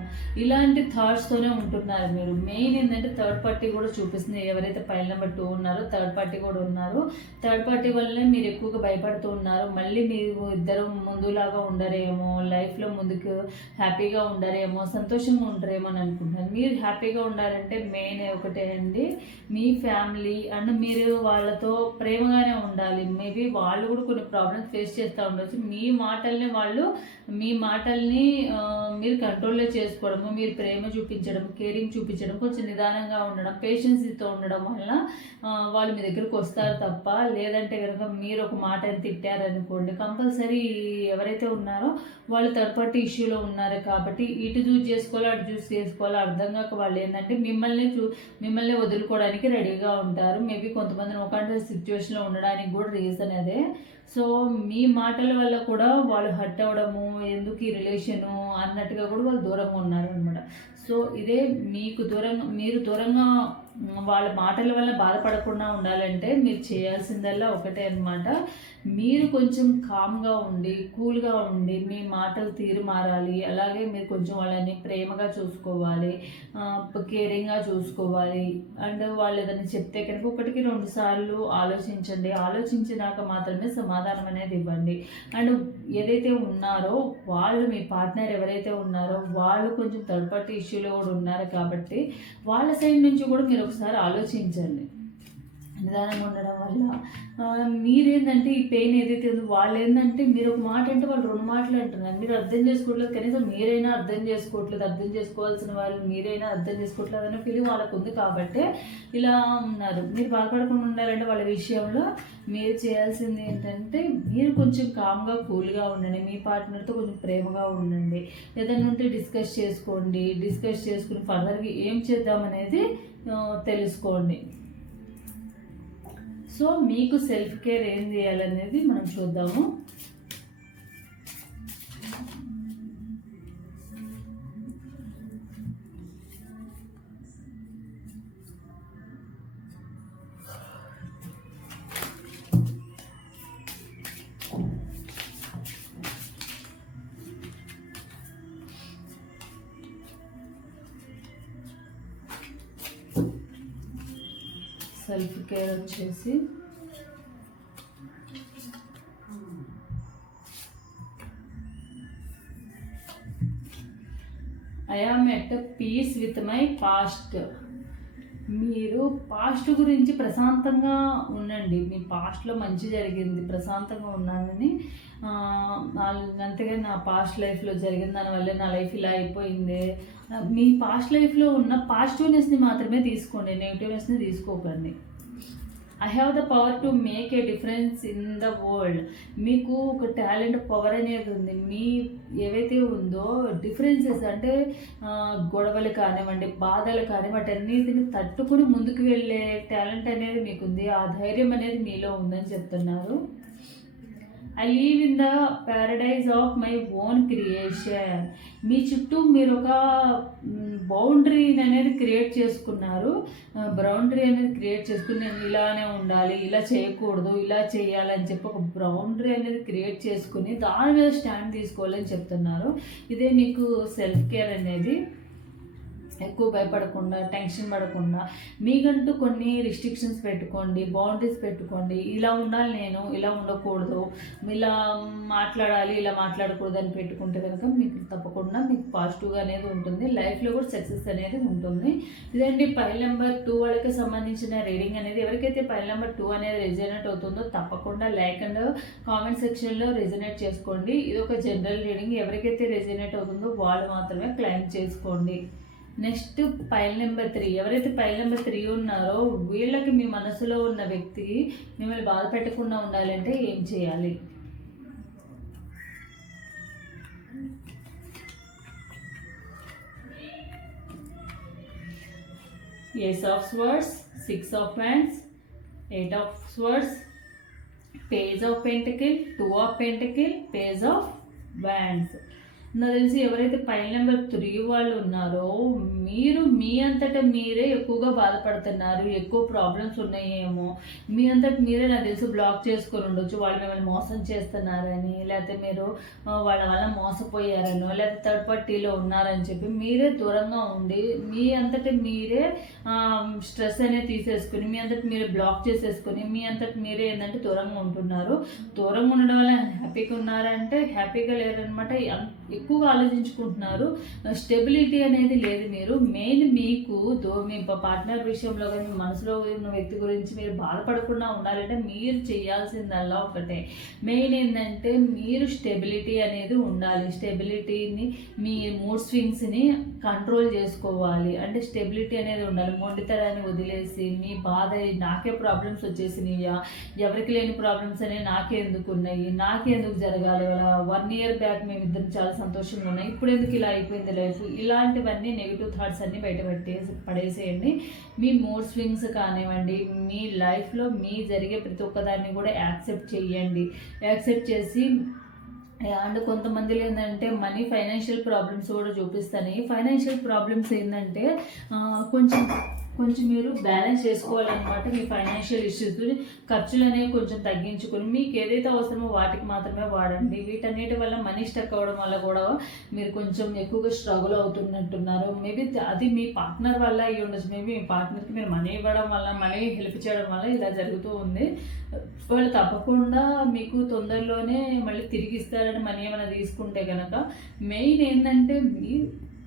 ఇలాంటి థాట్స్తోనే ఉంటున్నారు మీరు. మెయిన్ ఏంటంటే థర్డ్ పార్టీ కూడా చూపిస్తుంది. ఎవరైతే ఫైల్ నెంబర్ 2 ఉన్నారో థర్డ్ పార్టీ కూడా ఉన్నారు. థర్డ్ పార్టీ వల్లనే మీరు ఎక్కువగా భయపడుతూ ఉన్నారు. మళ్ళీ మీరు ఇద్దరు ముందులాగా ఉండరేమో, లైఫ్లో ముందుకు హ్యాపీగా ఉండరేమో, సంతోషంగా ఉండరేమో అని అనుకుంటున్నారు. మీరు హ్యాపీగా ఉండాలంటే మెయిన్ ఒకటే అండి, మీ ఫ్యామిలీ అండ్ మీరు వాళ్ళతో ప్రేమగానే ఉండాలి. మేబీ వాళ్ళు కూడా కొన్ని ప్రాబ్లమ్స్ ఫేస్ చేస్తూ ఉండొచ్చు. మీ మాటల్ని మీరు కంట్రోల్లో చేసుకోవడము, మీరు ప్రేమ చూపించడం, కేరింగ్ చూపించడం, కొంచెం నిదానంగా ఉండడం, పేషెన్సీతో ఉండడం వల్ల వాళ్ళు మీ దగ్గరకు వస్తారు తప్ప, లేదంటే కనుక మీరు ఒక మాట తిట్టారనుకోండి, కంపల్సరీ ఎవరైతే ఉన్నారో వాళ్ళు థర్డ్ పార్టీ ఇష్యూలో ఉన్నారు కాబట్టి ఇటు చూస్ చేసుకోవాలో అటు చూస్ చేసుకోవాలో అర్థం కాక వాళ్ళు ఏంటంటే మిమ్మల్ని వదులుకోవడానికి రెడీగా ఉంటారు. మేబీ కొంతమందిని ఒక సిచ్యువేషన్లో ఉండడానికి కూడా రీజన్ అదే. సో మీ మాటల వల్ల కూడా వాళ్ళు హర్ట్ అవ్వడము, ఎందుకు ఈ రిలేషను అన్నట్టుగా కూడా వాళ్ళు దూరంగా ఉన్నారు అనమాట. సో ఇదే మీరు దూరంగా వాళ్ళ మాటల వల్ల బాధపడకుండా ఉండాలంటే మీరు చేయాల్సిందల్లా ఒకటే అనమాట. మీరు కొంచెం కామ్గా ఉండి కూల్గా ఉండి మీ మాటలు తీరు మారాలి. అలాగే మీరు కొంచెం వాళ్ళని ప్రేమగా చూసుకోవాలి, కేరింగ్గా చూసుకోవాలి. అండ్ వాళ్ళు ఏదైనా చెప్తే కనుక 1-2 సార్లు ఆలోచించండి. ఆలోచించినాక మాత్రమే సమాధానం అనేది ఇవ్వండి. అండ్ ఏదైతే ఉన్నారో వాళ్ళు, మీ పార్ట్నర్ ఎవరైతే ఉన్నారో వాళ్ళు కొంచెం థర్డ్ పార్టీ ఇష్యూలో కూడా ఉన్నారు కాబట్టి వాళ్ళ సైడ్ నుంచి కూడా మీరు ఒకసారి ఆలోచించండి. నిదానంగా ఉండడం వల్ల మీరేంటంటే ఈ పెయిన్ ఏదైతే ఉందో వాళ్ళు ఏంటంటే మీరు ఒక మాట అంటే వాళ్ళు 2 మాటలు అంటున్నారు. మీరు అర్థం చేసుకోవట్లేదు, కనీసం మీరైనా అర్థం చేసుకోవట్లేదు. అర్థం చేసుకోవాల్సిన వాళ్ళు మీరైనా అర్థం చేసుకోవట్లేదు అనే ఫీలింగ్ వాళ్ళకు ఉంది కాబట్టి ఇలా ఉన్నారు. మీరు బాధపడకుండా ఉండాలంటే వాళ్ళ విషయంలో మీరు చేయాల్సింది ఏంటంటే మీరు కొంచెం కామ్గా కూల్గా ఉండండి. మీ పార్ట్నర్తో కొంచెం ప్రేమగా ఉండండి. ఏదైనా ఉంటే డిస్కస్ చేసుకుని ఫర్దర్గా ఏం చేద్దామనేది తెలుసుకోండి. సో మీకు సెల్ఫ్ కేర్ ఏం చేయాలనేది మనం చూద్దాము. సెల్ఫ్ కేర్ వచ్చేసి I am at peace with my past. మీరు పాస్ట్ గురించి ప్రశాంతంగా ఉండండి. మీ పాస్ట్లో మంచి జరిగింది, ప్రశాంతంగా ఉన్నానని అంతేగాని నా పాస్ట్ లైఫ్లో జరిగిన దానివల్ల నా లైఫ్ ఇలా అయిపోయింది. మీ పాస్ట్ లైఫ్లో ఉన్న పాజిటివ్నెస్ని మాత్రమే తీసుకోండి, నెగిటివ్నెస్ని తీసుకోకండి. I have the power to make a difference in the world. మీకు ఒక టాలెంట్, పవర్ అనేది ఉంది. మీ ఏవైతే ఉందో డిఫరెన్సెస్ అంటే గొడవలు కానివ్వండి, బాధలు కానివ్వండి, వాటన్నిటిని తట్టుకుని ముందుకు వెళ్ళే టాలెంట్ అనేది మీకుంది. ఆ ధైర్యం అనేది మీలో ఉందని చెప్తున్నారు. I live in the paradise of my own creation. మీ చుట్టూ మీరు ఒక బౌండరీ అనేది క్రియేట్ చేసుకున్నారు. బౌండరీ అనేది క్రియేట్ చేసుకుని నేను ఇలానే ఉండాలి, ఇలా చేయకూడదు, ఇలా చేయాలని చెప్పి ఒక బౌండరీ అనేది క్రియేట్ చేసుకుని దాని మీద స్టాండ్ తీసుకోవాలని చెప్తున్నారు. ఇదే మీకు సెల్ఫ్ కేర్ అనేది. ఎక్కువ భయపడకుండా, టెన్షన్ పడకుండా మీకంటూ కొన్ని రిస్ట్రిక్షన్స్ పెట్టుకోండి, బౌండరీస్ పెట్టుకోండి. ఇలా ఉండాలి, నేను ఇలా ఉండకూడదు, ఇలా మాట్లాడాలి, ఇలా మాట్లాడకూడదు అని పెట్టుకుంటే కనుక మీకు తప్పకుండా మీకు పాజిటివ్గా అనేది ఉంటుంది. లైఫ్లో కూడా సక్సెస్ అనేది ఉంటుంది. ఇదండి ఫైల్ నెంబర్ 2 వాళ్ళకి సంబంధించిన రీడింగ్ అనేది. ఎవరికైతే ఫైల్ నెంబర్ 2 అనేది రెజనేట్ అవుతుందో తప్పకుండా లైక్ అండ్ కామెంట్ సెక్షన్లో రెజనేట్ చేసుకోండి. ఇది ఒక జనరల్ రీడింగ్. ఎవరికైతే రెజనేట్ అవుతుందో వాళ్ళు మాత్రమే క్లైమ్ చేసుకోండి. Next file number 3. ఎవరైతే ఫైల్ నెంబర్ 3 ఉన్నారో వీళ్ళకి మీ మనసులో ఉన్న వ్యక్తి మిమ్మల్ని బాధ పెట్టకుండా ఉండాలంటే ఏం చేయాలి? Ace of Swords, 6 of Wands, 8 of Swords, Page of Pentacle, 2 of Pentacle, Page of Wands. నాకు తెలిసి ఎవరైతే ఫైల్ నెంబర్ 3 వాళ్ళు ఉన్నారో మీ మీరు మీ అంతటా మీరే ఎక్కువగా బాధపడుతున్నారు, ఎక్కువ ప్రాబ్లమ్స్ ఉన్నాయేమో, మీ అంతట మీరే నాకు తెలిసి బ్లాక్ చేసుకొని ఉండొచ్చు. వాళ్ళు మిమ్మల్ని మోసం చేస్తున్నారని, లేకపోతే మీరు వాళ్ళ వల్ల మోసపోయారనో, లేకపోతే థర్డ్ పార్టీలో ఉన్నారని చెప్పి మీరే దూరంగా ఉండి మీ అంతటా మీరే స్ట్రెస్ అనేది తీసేసుకుని, మీ అంతటి మీరే బ్లాక్ చేసేసుకుని, మీ అంతటి మీరే ఏంటంటే దూరంగా ఉంటున్నారు. దూరంగా ఉండడం వల్ల హ్యాపీగా ఉన్నారంటే హ్యాపీగా లేరనమాట. ఎక్కువగా ఆలోచించుకుంటున్నారు. స్టెబిలిటీ అనేది లేదు. మీరు మెయిన్ మీకు మీ పార్ట్నర్ విషయంలో కానీ మీ మనసులో ఉన్న వ్యక్తి గురించి మీరు బాధపడకుండా ఉండాలంటే మీరు చేయాల్సిందల్లా ఒకటే. మెయిన్ ఏంటంటే మీరు స్టెబిలిటీ అనేది ఉండాలి. స్టెబిలిటీని మీ మూడ్ స్వింగ్స్ని కంట్రోల్ చేసుకోవాలి. అంటే స్టెబిలిటీ అనేది ఉండాలి. మొండితనాన్ని వదిలేసి మీ బాధ నాకే ప్రాబ్లమ్స్ వచ్చేసినాయా, ఎవరికి లేని ప్రాబ్లమ్స్ అనేవి నాకే ఎందుకు ఉన్నాయి, నాకే ఎందుకు జరగాలి, 1 year బ్యాక్ మేమిద్దరం చాలా సంతోషంగా ఉన్నాయి, ఇప్పుడు ఎందుకు ఇలా అయిపోయింది లైఫ్, ఇలాంటివన్నీ నెగిటివ్ థాట్స్ అన్నీ పడేసేయండి. మీ మూడ్ స్వింగ్స్ కానివ్వండి, మీ లైఫ్లో మీ జరిగే ప్రతి ఒక్కదాన్ని కూడా యాక్సెప్ట్ చేయండి. యాక్సెప్ట్ చేసి అండ్ కొంతమందిలో ఏంటంటే ఫైనాన్షియల్ ప్రాబ్లమ్స్ కూడా చూపిస్తాయి. ఫైనాన్షియల్ ప్రాబ్లమ్స్ ఏంటంటే కొంచెం మీరు బ్యాలెన్స్ చేసుకోవాలన్నమాట. మీ ఫైనాన్షియల్ ఇష్యూస్ ఖర్చులు అనేవి కొంచెం తగ్గించుకొని మీకు ఏదైతే అవసరమో వాటికి మాత్రమే వాడండి. వీటన్నిటి వల్ల మనీ స్టక్ అవ్వడం వల్ల కూడా మీరు కొంచెం ఎక్కువగా స్ట్రగుల్ అవుతున్నట్టున్నారు. మేబీ అది మీ పార్ట్నర్ వల్ల అయ్యి ఉండొచ్చు. మేబీ మీ పార్ట్నర్కి మీరు మనీ ఇవ్వడం వల్ల, మనీ హెల్ప్ చేయడం వల్ల ఇలా జరుగుతూ ఉంది. వాళ్ళు తప్పకుండా మీకు తొందరలోనే మళ్ళీ తిరిగి ఇస్తారని మనీ ఏమైనా తీసుకుంటే కనుక మెయిన్ ఏంటంటే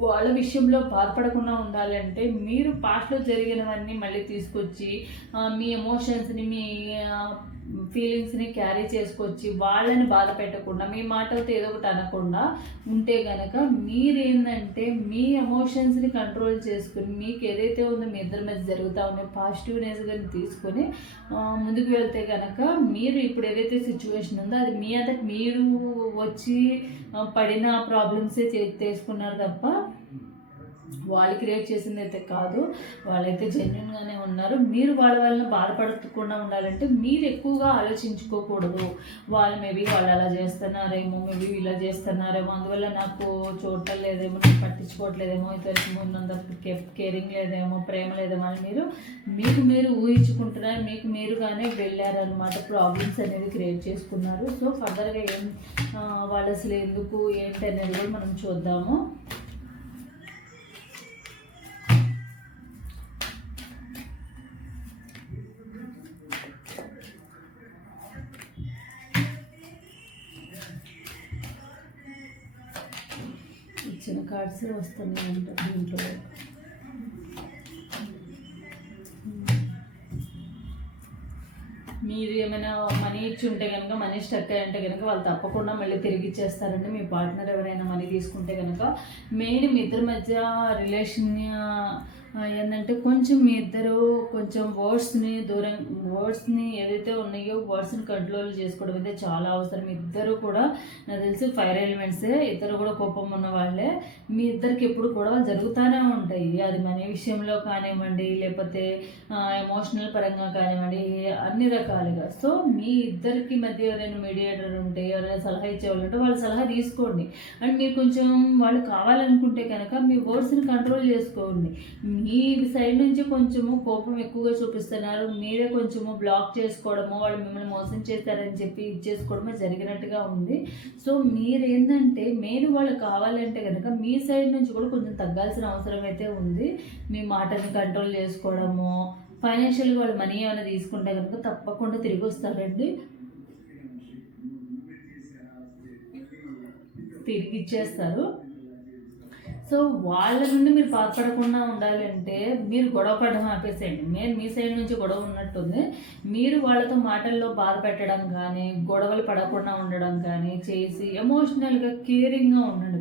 వాళ్ళ విషయంలో బాధపడకుండా ఉండాలంటే మీరు పాస్ట్లో జరిగినవన్నీ మళ్ళీ తీసుకొచ్చి మీ ఎమోషన్స్ని, మీ ఫీలింగ్స్ని క్యారీ చేసుకొచ్చి వాళ్ళని బాధ పెట్టకుండా, మీ మాటలతో ఏదో ఒకటి అనకుండా ఉంటే కనుక మీరేంటంటే మీ ఎమోషన్స్ని కంట్రోల్ చేసుకుని మీకు ఏదైతే ఉందో మీ ఇద్దరి మధ్య జరుగుతూ ఉన్నాయో పాజిటివ్నెస్ కానీ తీసుకొని ముందుకు వెళ్తే కనుక మీరు ఇప్పుడు ఏదైతే సిచ్యువేషన్ ఉందో అది మీ అంతటి మీరు వచ్చి పడిన ప్రాబ్లమ్సే తీసుకున్నారు తప్ప వాళ్ళు క్రియేట్ చేసింది అయితే కాదు. వాళ్ళైతే జెన్యున్గానే ఉన్నారు. మీరు వాళ్ళ వల్ల బాధపడకుండా ఉండాలంటే మీరు ఎక్కువగా ఆలోచించుకోకూడదు. మేబీ వాళ్ళు అలా చేస్తున్నారేమో, మేబీ ఇలా చేస్తున్నారేమో, అందువల్ల నాకు చూడటం లేదేమో, నాకు పట్టించుకోవట్లేదేమో, ఇతరులకు ముందంత కేరింగ్ లేదేమో, ప్రేమ లేదేమో అని మీరు ఊహించుకుంటున్నారు. మీకు మీరుగానే వెళ్ళారనమాట. ప్రాబ్లమ్స్ అనేది క్రియేట్ చేసుకున్నారు. సో ఫర్దర్గా వాళ్ళు అసలు ఎందుకు ఏంటి అనేది కూడా మనం చూద్దాము. ఇచ్చిన కార్డ్స్ వస్తున్నాయంట దీంట్లో. మీరు ఏమైనా మనీ ఇచ్చి ఉంటే కనుక, మనీ స్టక్ అయ్యి ఉంటే కనుక వాళ్ళు తప్పకుండా మళ్ళీ తిరిగి ఇచ్చేస్తారండి. మీ పార్ట్నర్ ఎవరైనా మనీ తీసుకుంటే కనుక మెయిన్ మీ ఇద్దరి మధ్య రిలేషన్ ఏంటంటే కొంచెం మీ ఇద్దరు కొంచెం వర్డ్స్ని ఏదైతే ఉన్నాయో వర్డ్స్ని కంట్రోల్ చేసుకోవడం అయితే చాలా అవసరం. ఇద్దరు కూడా నాకు తెలిసి ఫైర్ ఎలిమెంట్సే. ఇద్దరు కూడా కోపం ఉన్న వాళ్ళే. మీ ఇద్దరికి ఎప్పుడు కూడా జరుగుతూనే ఉంటాయి. అది మనీ విషయంలో కానివ్వండి, లేకపోతే ఎమోషనల్ పరంగా కానివ్వండి, అన్ని రకాలుగా. సో మీ ఇద్దరికి మధ్య ఎవరైనా మీడియేటర్ ఉంటే, ఎవరైనా సలహా ఇచ్చేవాళ్ళు ఉంటే వాళ్ళ సలహా తీసుకోండి. అండ్ మీరు కొంచెం వాళ్ళు కావాలనుకుంటే కనుక మీ వర్డ్స్ని కంట్రోల్ చేసుకోండి. మీ సైడ్ నుంచి కొంచెము కోపం ఎక్కువగా చూపిస్తున్నారు, మీరే కొంచెము బ్లాక్ చేసుకోవడము, వాళ్ళు మిమ్మల్ని మోసం చేస్తారని చెప్పి ఇచ్చేసుకోవడమే జరిగినట్టుగా ఉంది. సో మీరేంటంటే మెయిన్ వాళ్ళు కావాలంటే కనుక మీ సైడ్ నుంచి కూడా కొంచెం తగ్గాల్సిన అవసరం అయితే ఉంది. మీ మాటని కంట్రోల్ చేసుకోవడము, ఫైనాన్షియల్గా వాళ్ళు మనీ ఏమైనా తీసుకుంటే కనుక తప్పకుండా తిరిగి వస్తారండి, తిరిగి ఇచ్చేస్తారు. సో వాళ్ళ నుండి మీరు బాధపడకుండా ఉండాలంటే మీరు గొడవ పడడం ఆపేసేయండి. మీ సైడ్ నుంచి గొడవ ఉన్నట్టుంది. మీరు వాళ్ళతో మాటల్లో బాధ పెట్టడం కానీ, గొడవలు పడకుండా ఉండడం కానీ చేసి ఎమోషనల్గా కేరింగ్గా ఉండండి.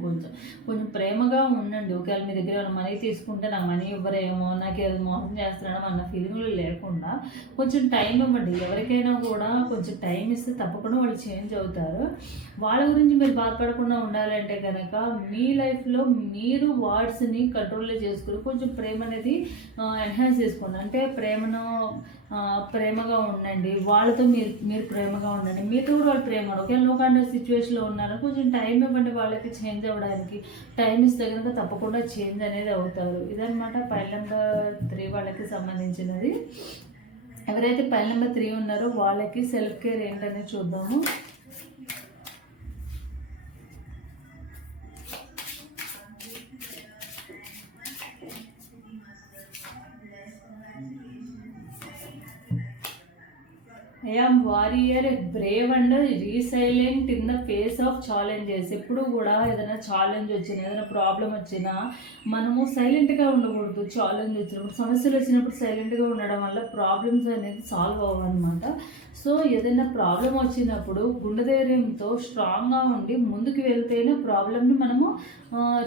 కొంచెం ప్రేమగా ఉండండి. ఒకవేళ మీ దగ్గర మనీ తీసుకుంటే నాకు మనీ ఇవ్వరేమో, నాకు ఏదో మోసం చేస్తున్నాడో అన్న ఫీలింగ్లు లేకుండా కొంచెం టైం ఇవ్వండి. ఎవరికైనా కూడా కొంచెం టైం ఇస్తే తప్పకుండా వాళ్ళు చేంజ్ అవుతారు. వాళ్ళ గురించి మీరు బాధపడకుండా ఉండాలంటే కనుక మీ లైఫ్లో మీరు మీరు వర్డ్స్ని కంట్రోల్లో చేసుకుని కొంచెం ప్రేమ అనేది ఎన్హాన్స్ చేసుకోండి. అంటే ప్రేమగా ఉండండి, వాళ్ళతో మీరు ప్రేమగా ఉండండి, మీతో కూడా వాళ్ళు ప్రేమ ఒకవేళ నో కాంటాక్ట్ సిచ్యువేషన్లో ఉన్నారు కొంచెం టైం ఇవ్వండి వాళ్ళకి చేంజ్ అవ్వడానికి. టైం ఇస్తే కనుక తప్పకుండా చేంజ్ అనేది అవుతారు. ఇదనమాట పైల్ నెంబర్ 3 వాళ్ళకి సంబంధించినది. ఎవరైతే పైల్ నెంబర్ 3 ఉన్నారో వాళ్ళకి సెల్ఫ్ కేర్ ఏంటనేది చూద్దాము. I am warrior, brave and resilient in the face of challenges. ఎప్పుడు కూడా ఏదైనా ఛాలెంజ్ వచ్చినా, ఏదైనా ప్రాబ్లం వచ్చినా మనము సైలెంట్గా ఉండకూడదు. ఛాలెంజ్ వచ్చినప్పుడు, సమస్యలు వచ్చినప్పుడు సైలెంట్గా ఉండడం వల్ల ప్రాబ్లమ్స్ అనేది సాల్వ్ అవ్వనమాట. సో ఏదైనా ప్రాబ్లం వచ్చినప్పుడు గుండె ధైర్యంతో స్ట్రాంగ్గా ఉండి ముందుకు వెళ్తేనే ప్రాబ్లమ్ని మనము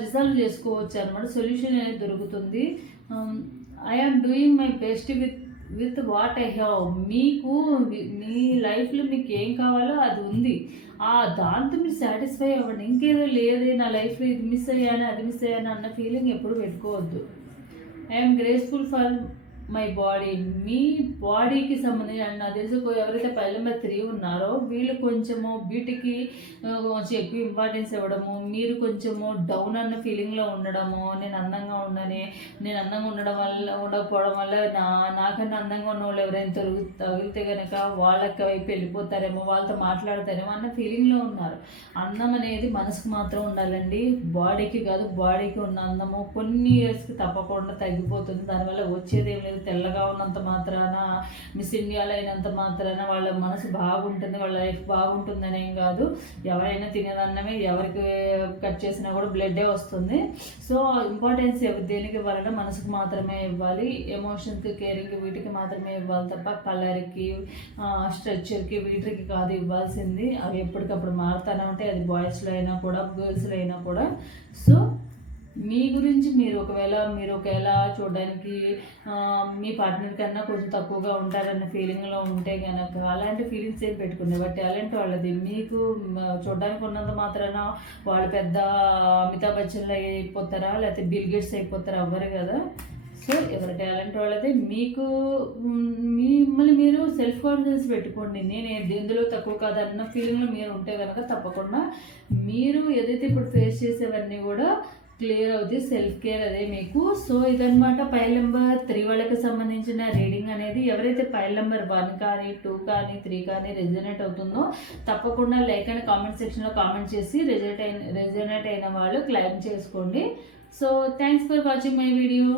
రిజాల్వ్ చేసుకోవచ్చు అనమాట. సొల్యూషన్ అనేది దొరుకుతుంది. I am doing my best with what I have. మీకు మీ లైఫ్లో మీకు ఏం కావాలో అది ఉంది, దాంతో మీరు సాటిస్ఫై అవ్వండి. ఇంకేదో లేదే నా లైఫ్లో ఇది మిస్ అయ్యాను అది మిస్ అయ్యాను అన్న ఫీలింగ్ ఎప్పుడు పెట్టుకోవద్దు. I'm graceful for my body. మీ బాడీకి సంబంధించి నాకు తెలిసి ఎవరైతే పైల్ నెంబర్ 3 ఉన్నారో వీళ్ళు కొంచెము బ్యూటీకి కొంచెం ఎక్కువ ఇంపార్టెన్స్ ఇవ్వడము, మీరు కొంచెము డౌన్ అన్న ఫీలింగ్లో ఉండడము, నేను అందంగా ఉండడం వల్ల ఉండకపోవడం వల్ల నాకన్నా అందంగా ఉన్న వాళ్ళు ఎవరైనా తగిలితే కనుక వాళ్ళకి వైపు వెళ్ళిపోతారేమో, వాళ్ళతో మాట్లాడతారేమో అన్న ఫీలింగ్లో ఉన్నారు. అందం అనేది మనసుకు మాత్రం ఉండాలండి, బాడీకి కాదు. బాడీకి ఉన్న అందము కొన్ని ఇయర్స్కి తప్పకుండా తగ్గిపోతుంది. దానివల్ల వచ్చేది ఏం లేదు. తెల్లగా ఉన్నంత మాత్రాన, మిస్ ఇండియాలో అయినంత మాత్రాన వాళ్ళ మనసు బాగుంటుంది, వాళ్ళ లైఫ్ బాగుంటుందని ఏం కాదు. ఎవరైనా తినేదన్నమే, ఎవరికి కట్ చేసినా కూడా బ్లడ్డే వస్తుంది. సో ఇంపార్టెన్స్ దేనికి ఇవ్వాలంటే మనసుకు మాత్రమే ఇవ్వాలి. ఎమోషన్కి, కేరింగ్కి వీటికి మాత్రమే ఇవ్వాలి తప్ప కలర్కి, స్ట్రక్చర్కి వీటికి కాదు ఇవ్వాల్సింది. అవి ఎప్పటికప్పుడు మారుతూనే ఉంటాయి, అది బాయ్స్లో అయినా కూడా గర్ల్స్లో అయినా కూడా. సో మీ గురించి మీరు ఒకవేళ చూడడానికి మీ పార్ట్నర్ కన్నా కొంచెం తక్కువగా ఉంటారన్న ఫీలింగ్లో ఉంటే కనుక అలాంటి ఫీలింగ్స్ ఏం పెట్టుకునే బట్ టాలెంట్ వాళ్ళది. మీకు చూడడానికి ఉన్నంత మాత్రాన వాళ్ళు పెద్ద అమితాబ్ బచ్చన్లు అయిపోతారా, లేకపోతే బిల్ గేట్స్ అయిపోతారా? అవ్వరు కదా. సో ఎవరి టాలెంట్ వాళ్ళది. మిమ్మల్ని మీరు సెల్ఫ్ కాన్ఫిడెన్స్ పెట్టుకోండి. నేను ఎందులో తక్కువ కాదన్న ఫీలింగ్లో మీరు ఉంటే కనుక తప్పకుండా మీరు ఏదైతే ఇప్పుడు ఫేస్ చేసేవన్నీ కూడా క్లియర్ అవుతుంది. సెల్ఫ్ కేర్ అదే మీకు. సో ఇదనమాట పైల్ నెంబర్ 3 వాళ్ళకి సంబంధించిన రీడింగ్ అనేది. ఎవరైతే పైల్ నెంబర్ 1 కానీ 2 కానీ 3 కానీ రెజనేట్ అవుతుందో తప్పకుండా లైక్ అండ్ కామెంట్ సెక్షన్లో కామెంట్ చేసి రెజనేట్ అయిన వాళ్ళు క్లైమ్ చేసుకోండి. So thanks for watching my video.